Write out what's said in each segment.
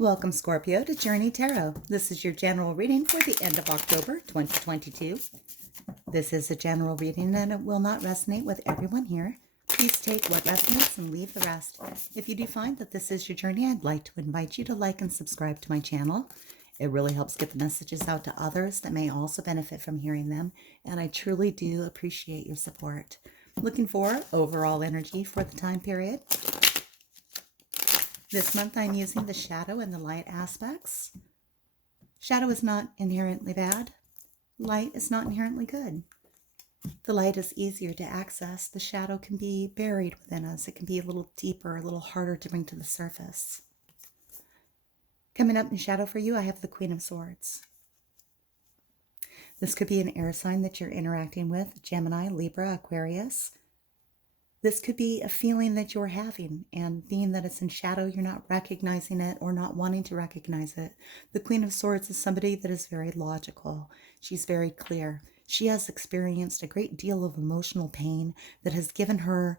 Welcome, Scorpio, to Journey Tarot. This is your general reading for the end of October 2022. This is a general reading and it will not resonate with everyone here. Please take what resonates and leave the rest. If you do find that this is your journey, I'd like to invite you to like and subscribe to my channel. It really helps get the messages out to others that may also benefit from hearing them, and I truly do appreciate your support. Looking for overall energy for the time period. This month I'm using the shadow and the light aspects. Shadow is not inherently bad. Light is not inherently good. The light is easier to access. The shadow can be buried within us. It can be a little deeper, a little harder to bring to the surface. Coming up in shadow for you, I have the Queen of Swords. This could be an air sign that you're interacting with, Gemini, Libra, Aquarius. This could be a feeling that you're having, and being that it's in shadow, you're not recognizing it or not wanting to recognize it. The Queen of Swords is somebody that is very logical. She's very clear. She has experienced a great deal of emotional pain that has given her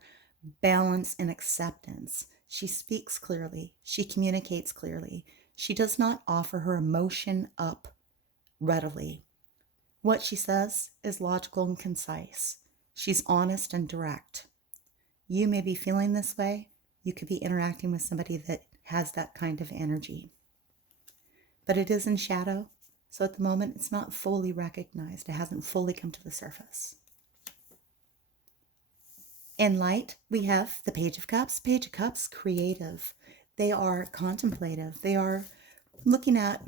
balance and acceptance. She speaks clearly. She communicates clearly. She does not offer her emotion up readily. What she says is logical and concise. She's honest and direct. You may be feeling this way. You could be interacting with somebody that has that kind of energy. But it is in shadow, so at the moment it's not fully recognized. It hasn't fully come to the surface. In light, we have the Page of Cups. Page of Cups, creative. They are contemplative. They are looking at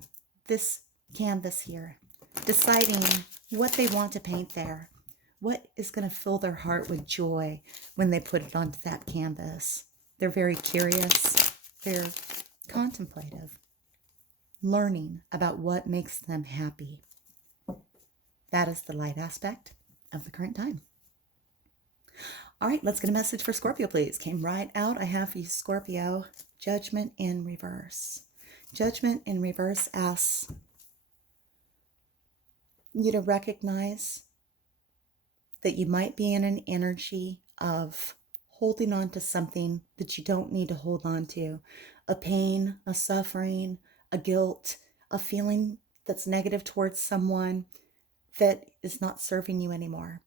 this canvas here, deciding what they want to paint there. What is going to fill their heart with joy when they put it onto that canvas? They're very curious. They're contemplative, learning about what makes them happy. That is the light aspect of the current time. All right, let's get a message for Scorpio, please. Came right out. I have for you, Scorpio, Judgment in Reverse. Judgment in Reverse asks you to recognize that you might be in an energy of holding on to something that you don't need to hold on to. A pain, a suffering, a guilt, a feeling that's negative towards someone that is not serving you anymore.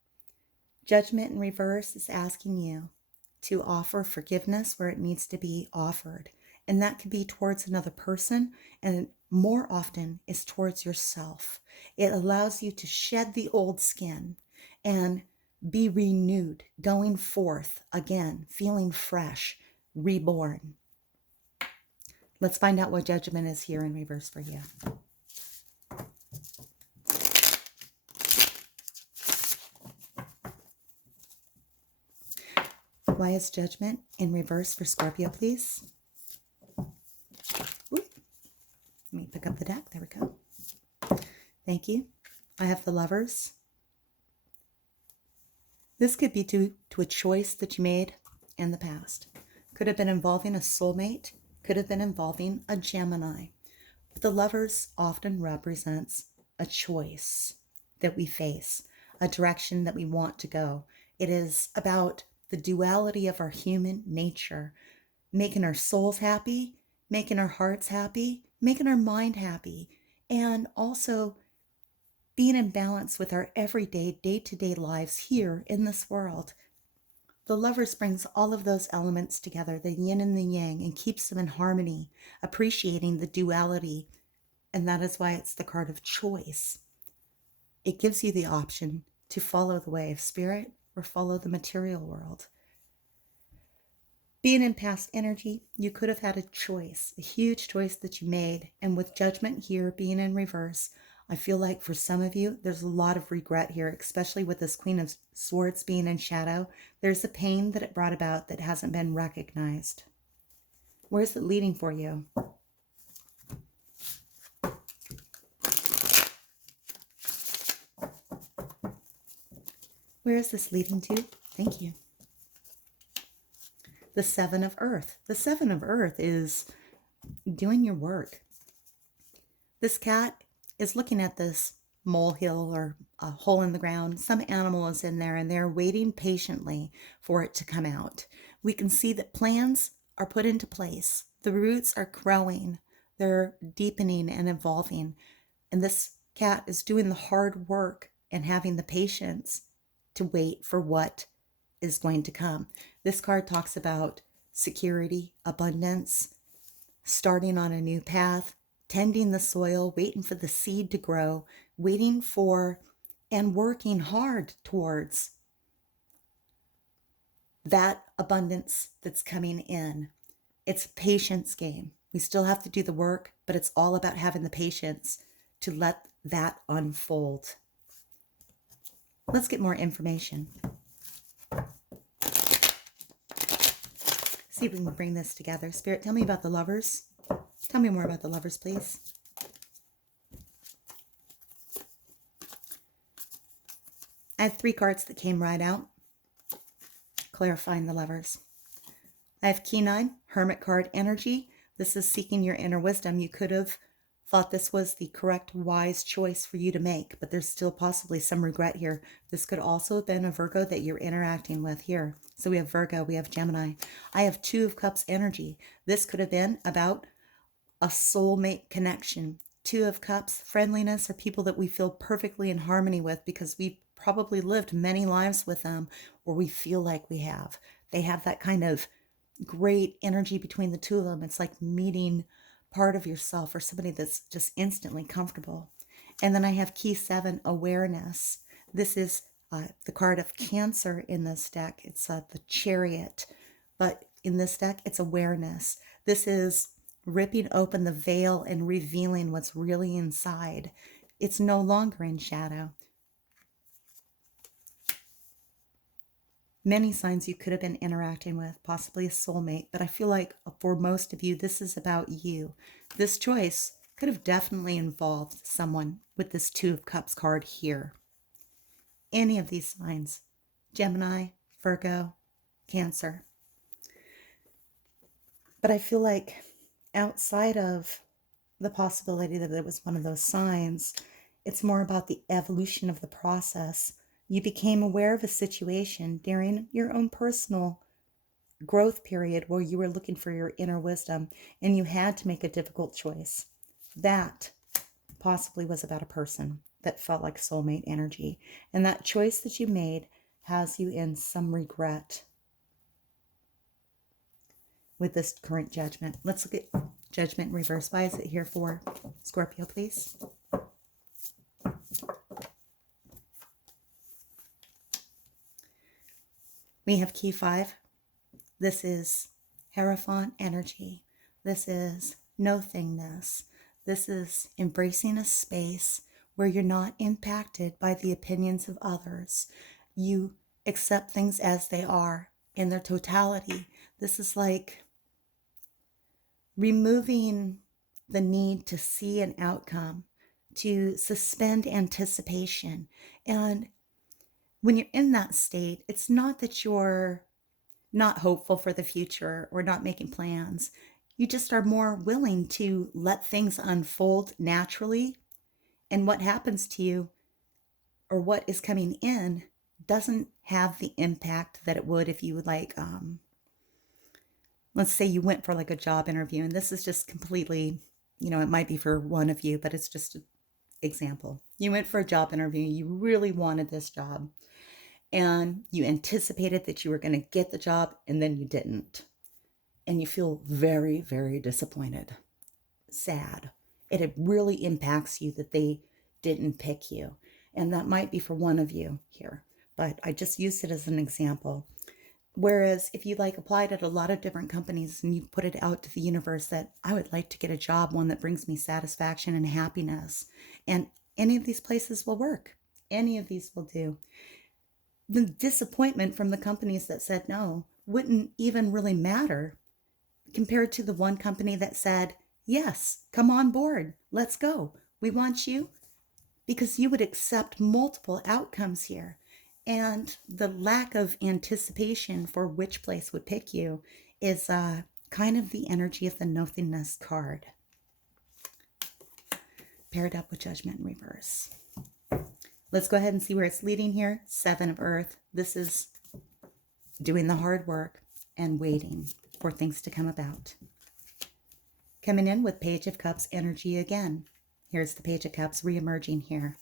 Judgment in Reverse is asking you to offer forgiveness where it needs to be offered. And that could be towards another person, and more often is towards yourself. It allows you to shed the old skin and be renewed, going forth again, feeling fresh, reborn. Let's find out what judgment is here in reverse for you. Why is judgment in reverse for Scorpio, please? Ooh. Let me pick up the deck. There we go. Thank you. I have the Lovers. This could be due to a choice that you made in the past. Could have been involving a soulmate, could have been involving a Gemini. But the Lovers often represents a choice that we face, a direction that we want to go. It is about the duality of our human nature, making our souls happy, making our hearts happy, making our mind happy, and also being in balance with our everyday, day-to-day lives here in this world. The Lovers brings all of those elements together, the yin and the yang, and keeps them in harmony, appreciating the duality. And that is why it's the card of choice. It gives you the option to follow the way of spirit or follow the material world. Being in past energy, you could have had a choice, a huge choice that you made. And with judgment here being in reverse, I feel like for some of you, there's a lot of regret here, especially with this Queen of Swords being in shadow. There's a pain that it brought about that hasn't been recognized. Where's it leading for you? Where is this leading to? Thank you. The Seven of Earth. The Seven of Earth is doing your work. This cat is looking at this molehill or a hole in the ground. Some animal is in there and they're waiting patiently for it to come out. We can see that plans are put into place. The roots are growing. They're deepening and evolving. And this cat is doing the hard work and having the patience to wait for what is going to come. This card talks about security, abundance, starting on a new path, tending the soil, waiting for the seed to grow, waiting for and working hard towards that abundance that's coming in. It's a patience game. We still have to do the work, but it's all about having the patience to let that unfold. Let's get more information. See if we can bring this together. Spirit, tell me about the Lovers. Tell me more about the Lovers, please. I have 3 cards that came right out, clarifying the Lovers. I have Key 9, Hermit card energy. This is seeking your inner wisdom. You could have thought this was the correct, wise choice for you to make, but there's still possibly some regret here. This could also have been a Virgo that you're interacting with here. So we have Virgo, we have Gemini. I have 2 of Cups energy. This could have been about a soulmate connection. 2 of Cups, friendliness, or people that we feel perfectly in harmony with because we've probably lived many lives with them, or we feel like we have. They have that kind of great energy between the 2 of them. It's like meeting part of yourself or somebody that's just instantly comfortable. And then I have Key 7, awareness. This is the card of Cancer in this deck. It's the Chariot, but in this deck, it's awareness. This is ripping open the veil and revealing what's really inside. It's no longer in shadow. Many signs you could have been interacting with, possibly a soulmate, but I feel like for most of you, this is about you. This choice could have definitely involved someone with this 2 of Cups card here. Any of these signs, Gemini, Virgo, Cancer. But I feel like outside of the possibility that it was one of those signs, it's more about the evolution of the process. You became aware of a situation during your own personal growth period where you were looking for your inner wisdom and you had to make a difficult choice. That possibly was about a person that felt like soulmate energy. And that choice that you made has you in some regret with this current judgment. Let's look at judgment in reverse. Why is it here for Scorpio, please? We have Key 5. This is Hierophant energy. This is no-thingness. This is embracing a space where you're not impacted by the opinions of others. You accept things as they are in their totality. This is like removing the need to see an outcome, to suspend anticipation. And when you're in that state, it's not that you're not hopeful for the future or not making plans. You just are more willing to let things unfold naturally. And what happens to you or what is coming in doesn't have the impact that it would if you would let's say you went for like a job interview, and this is just completely, it might be for one of you, but it's just an example. You went for a job interview, you really wanted this job, and you anticipated that you were going to get the job, and then you didn't. And you feel very, very disappointed, sad. It really impacts you that they didn't pick you. And that might be for one of you here, but I just used it as an example. Whereas if you applied at a lot of different companies and you put it out to the universe that I would like to get a job, one that brings me satisfaction and happiness, and any of these places will work. Any of these will do. The disappointment from the companies that said no wouldn't even really matter compared to the one company that said, yes, come on board. Let's go. We want you, because you would accept multiple outcomes here. And the lack of anticipation for which place would pick you is kind of the energy of the nothingness card. Paired up with judgment in reverse. Let's go ahead and see where it's leading here. 7 of Earth. This is doing the hard work and waiting for things to come about. Coming in with Page of Cups energy again. Here's the Page of Cups re-emerging here.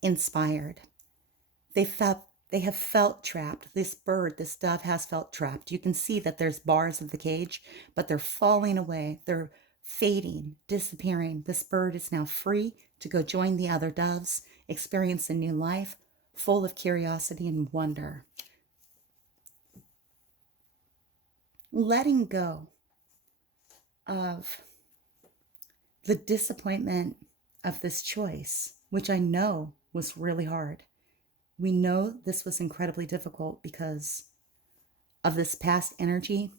Inspired. They have felt trapped. This bird, this dove has felt trapped. You can see that there's bars of the cage, but they're falling away. They're fading, disappearing. This bird is now free to go join the other doves, experience a new life, full of curiosity and wonder. Letting go of the disappointment of this choice, which I know was really hard. We know this was incredibly difficult because of this past energy,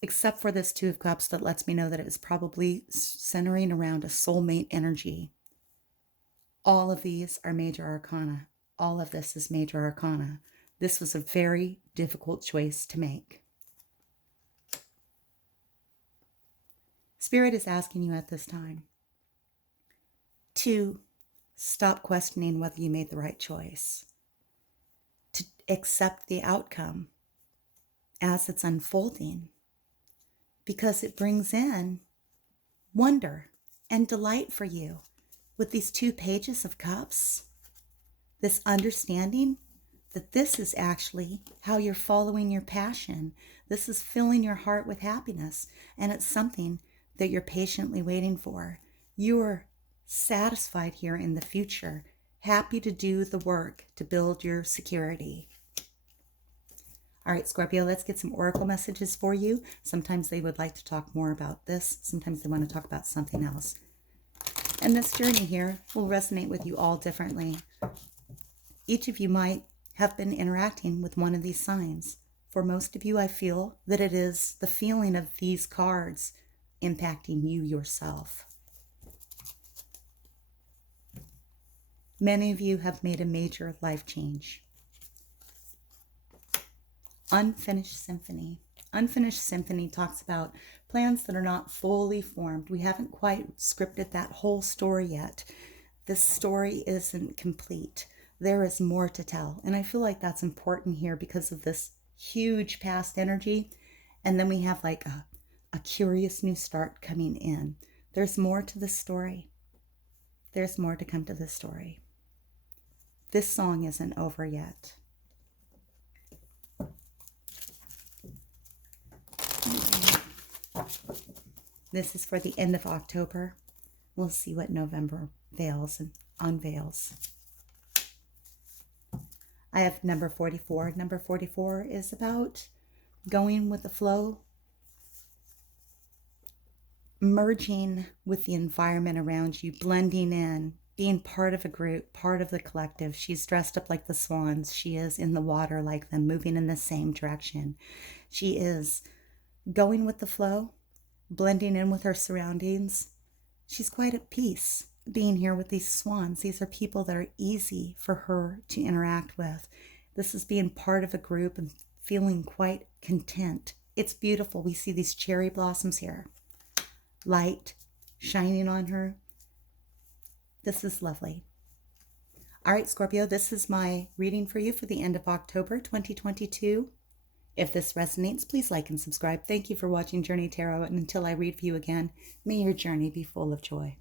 except for this Two of Cups that lets me know that it was probably centering around a soulmate energy. All of these are major arcana. All of this is major arcana. This was a very difficult choice to make. Spirit is asking you at this time to stop questioning whether you made the right choice, to accept the outcome as it's unfolding, because it brings in wonder and delight for you. With these two pages of cups, this understanding that this is actually how you're following your passion. This is filling your heart with happiness, and it's something that you're patiently waiting for. You're satisfied here in the future, happy to do the work to build your security. All right, Scorpio, let's get some oracle messages for you. Sometimes they would like to talk more about this. Sometimes they want to talk about something else. And this journey here will resonate with you all differently. Each of you might have been interacting with one of these signs. For most of you, I feel that it is the feeling of these cards impacting you yourself. Many of you have made a major life change. Unfinished Symphony. Unfinished Symphony talks about plans that are not fully formed. We haven't quite scripted that whole story yet. This story isn't complete. There is more to tell. And I feel like that's important here because of this huge past energy. And then we have like a curious new start coming in. There's more to this story. There's more to come to this story. This song isn't over yet. This is for the end of October. We'll see what November veils and unveils. I have number 44. Number 44 is about going with the flow, merging with the environment around you, blending in, being part of a group, part of the collective. She's dressed up like the swans. She is in the water like them, moving in the same direction. She is going with the flow, blending in with her surroundings. She's quite at peace being here with these swans. These are people that are easy for her to interact with. This is being part of a group and feeling quite content. It's beautiful. We see these cherry blossoms here. Light shining on her. This is lovely. All right, Scorpio, this is my reading for you for the end of October 2022. If this resonates, please like and subscribe. Thank you for watching Journey Tarot, and until I read for you again, may your journey be full of joy.